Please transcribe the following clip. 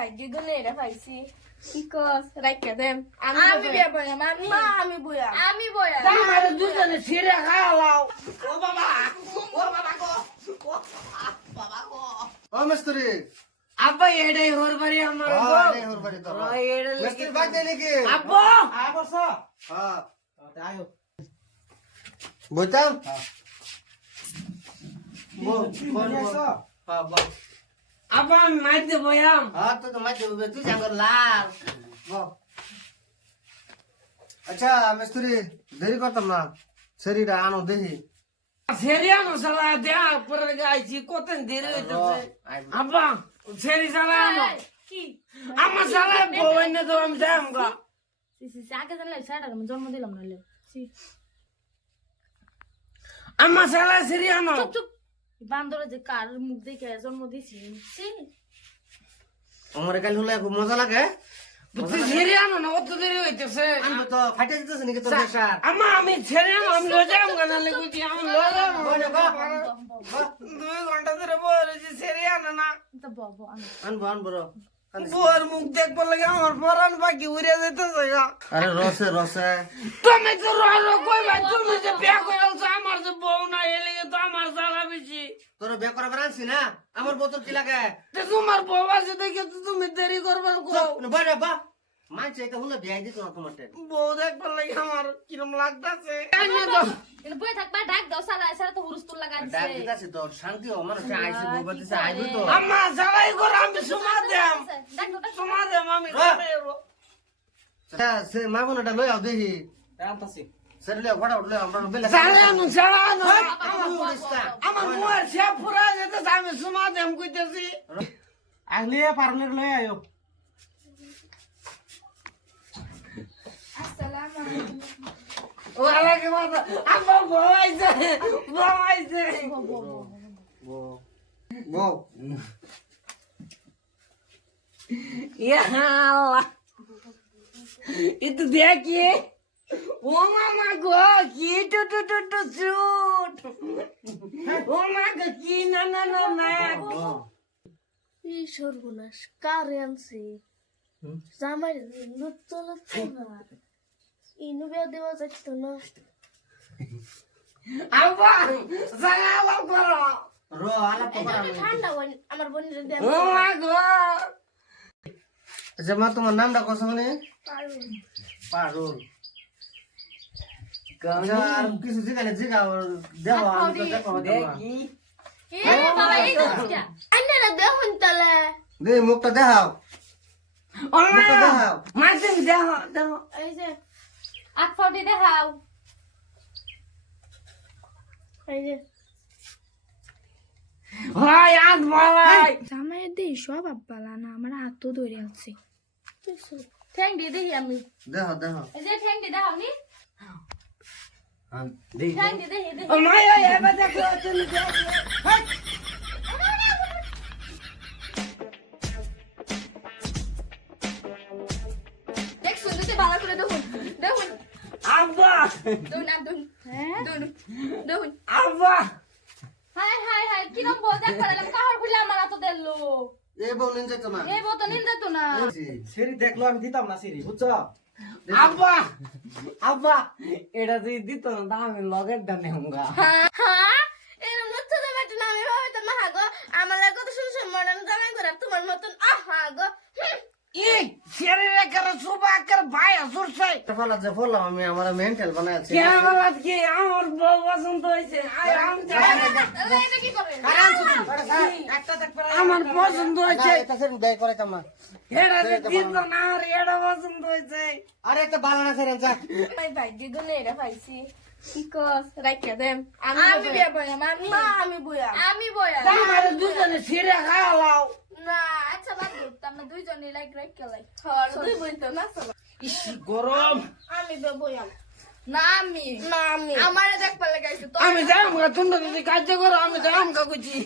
ভাগ্যে গুনে এটা পাইছি কি কস রাইখা দেন আমি বিয়া বয়াম আমি মা, আমি বয়াম আমি বয়া আমার দুজনে ছিঁড়ে খাওয়াও ও বাবা ও বাবা গো ও বাবা গো ও মিস্ত্রি আব্বা এটাই হোর বাড়ি আমার হ্যাঁ এই ওর বাড়ি তো এটা মিস্ত্রি বাদ দে নাকি আব্বা আয় করছ হ্যাঁ আয়ো বুঝতাম বল বল নিয়ে বল আসো। হ্যাঁ বল আব্বা আমি হ্যাঁ তো তোমার দেবে তুই জাঙ্গর লাল। আচ্ছা মিস্ত্রি দেরি করতাম না। শরীরটা আনো দেখি। সেরিয়া মশলা দেয়া পরে গাইছি কত দেরি হইতেছে? আব্বা সেরি সালা আনো। আমার সালা বউই না তো আমি যাম গা সি সি সি, আগে জানলে স্যার আমি জন্ম দিলাম নাহলে আমার সালা সেরি আনো। চুপ চুপ। বান্দরে যে কার মুখ দেখে জন্ম দিছি সি আমার কাল হলে খুব মজা লাগে। তুই সেরি আনো না অত দেরি হইতেছে। আনব তো ফাটে যেতেছে নাকি তোর প্রেশার আমা আমি ছেড়ে আনো আমি লয়ে যাম গা নাহলে আমি লয়ে যাম বলে গো দুই ঘণ্টা ধরে রয়েছি সেরি আনো না। তো বাবা আনব আনব রো বউয়ের মুখ দেখবার লাগে আমার পরান পাখি উড়ে যেতেছে আরে রসে রসে। তুমি তো রো কই ভাই তুমি যে বিয়া কইলছ আমার তোর বিয়ে করাবার আনছি না? আমার বোতল কি লাগে? তোমার বউ আছে দেখে তুমি দেরি করবার কো বা মানছে এটা হলে বিয়ে দিত না তোমার বউ দেখবার লাগে আমার কিরম লাগতাছে। বই থাকবা ডাক দাও সালা সারা তো হুরুস্তুল লাগা ডাক দিছে তো শান্তি ও মানুষ আইছে বউবা দিছে আইবি তো। আম্মা জ্বালাই করে আমি সুমা দেম। ডাক দাও ডাক সুমা দেম আমি হ্যাঁ। ঘরে এবো। তা সে মা বোনটা লই আও দেখি। আনতাছি। সেটা লিয়া ঘোড়া উঠলে আমরা বেলা জ্বালাই আনো জ্বালাই আনো উড়িস্তা আমার বউয়ের সে ফুরা যেতেছে আমি সুমা দেম কইতেছি আসলে পারলে লই আয়ো ও আলাকে মাথা আম্মা বউ আইছে বউ আইছে বউ বউ ইয়া ও মামা গো কি টু টু টু টু শুট ও মা গো কি না না না না। এই সর্বনাশ কারে আনছে? জামাই নুত চলাচ্ছে না ইনু বিয়া দেওয়া যাচ্ছে না। আব্বা জাগাবা করো। রো আলা পকড়া একটু ঠান্ডা আমার বোনের দেয়া ও মা গো। আচ্ছা মা তোমার নামটা কত মানে? পারুল। আচ্ছা, আর কিছু জিগালে জিগাও দেখো আমি তো দেখো দেখি এ বাবা এই দোস্তা আন্নারা দেখুন তাহলে দে মুখটা দেখাও মুখটা দেখাও মা তুমি দেখো দেখো এই যে আট ফটি দেখাও এই যে আজ বলাই জামাইয়ের দিয়ে সব আব্বালা না আমার হাতও ধরে আছে ঠ্যাং দিয়ে দেখি আমি দেখো দেখো এই যে ঠ্যাং দিয়ে দেখাও নি আব্বা! দেখুন আর দেখুন দেখুন দেখুন। আব্বা! হাই হাই হাই কিরম বল দেখ পারলাম কাহার খুলে আমার হাতে দিলো এই বউ নিন যাইতো না এই বল তো নিন্দা তো না সিঁড়ি দেখল আমি দিতাম না সিঁড়ি বুঝছ? আব্বা আব্বা, এটা তুই দিত না আমি লগের দানে হুঙ্গা আমার কত সুন্দর মডার্ন জামাই করা তোমার মতন আহা শরীরে করে সুবা করে ভাই আসুরছে ফলা যে ফলাম আমি আমার মেন্টাল বানাইছি কে বলত কি আমার বউ পছন্দ হয়েছে? আর আমি এটা কি করে? আমার পছন্দ সেরকম যে না আর পছন্দ আরে যা। ভাই গুনে পাইছি। আমি আমি আমি। মা আমি বয়াম। বয়া দুজনে ছিঁড়ে খাওয়াও তো আমরা দুইজনে লাইক রাইক খেলাই দুই বোন তো না চলো। ইস গরম। আমি তো বইয়াম। না আমি। না দেখ পালে গাইছো তো আমি যাম গা তুমি যদি আমি যাম গা। কুচি